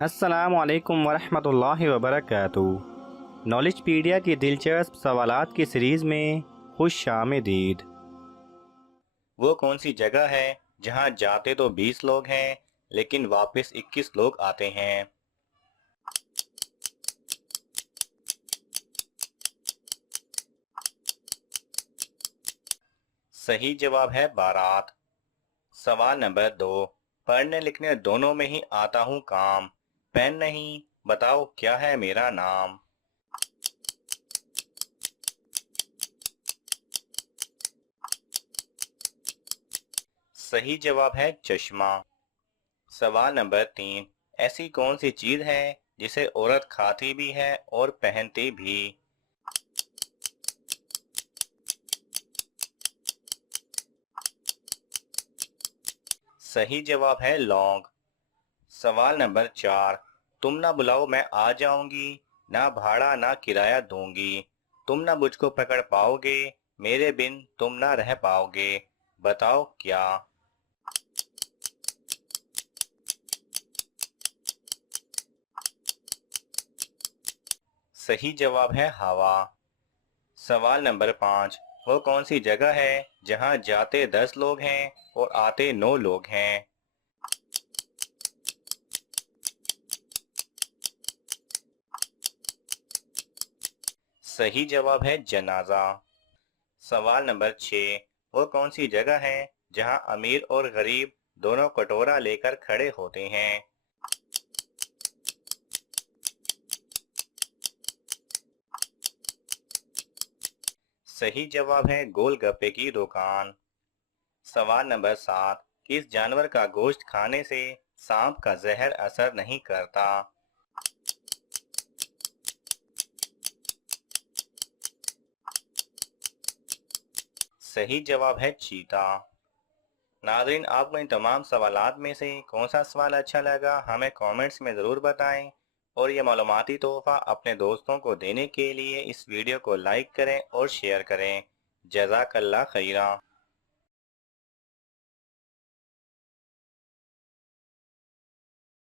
अस्सलामु अलैकुम वरहमतुल्लाहि वबरकातुहू। नॉलेजपीडिया की दिलचस्प सवालात की सीरीज़ में खुश आमदीद। वो कौन सी जगह है जहाँ जाते तो 20 लोग हैं लेकिन वापस 21 लोग आते हैं? सही जवाब है बारात। सवाल नंबर 2। पढ़ने लिखने दोनों में ही आता हूँ काम, पेन नहीं, बताओ क्या है मेरा नाम? सही जवाब है चश्मा। सवाल नंबर 3। ऐसी कौन सी चीज है जिसे औरत खाती भी है और पहनती भी? सही जवाब है लौंग। सवाल नंबर 4। तुम ना बुलाओ मैं आ जाऊंगी, ना भाड़ा ना किराया दूंगी, तुम ना मुझको पकड़ पाओगे, मेरे बिन तुम ना रह पाओगे, बताओ क्या? सही जवाब है हवा। सवाल नंबर 5। वो कौन सी जगह है जहां जाते 10 लोग हैं और आते 9 लोग हैं? सही जवाब है जनाजा। सवाल नंबर 6। वो कौन सी जगह है जहां अमीर और गरीब दोनों कटोरा लेकर खड़े होते हैं? सही जवाब है गोलगप्पे की दुकान। सवाल नंबर 7। किस जानवर का गोश्त खाने से सांप का जहर असर नहीं करता? सही जवाब है चीता। नाज़रीन, आपको इन तमाम सवालात में से कौन सा सवाल अच्छा लगा हमें कमेंट्स में ज़रूर बताएं, और ये मालूमाती तोहफ़ा अपने दोस्तों को देने के लिए इस वीडियो को लाइक करें और शेयर करें। जज़ाकल्लाह खैरा।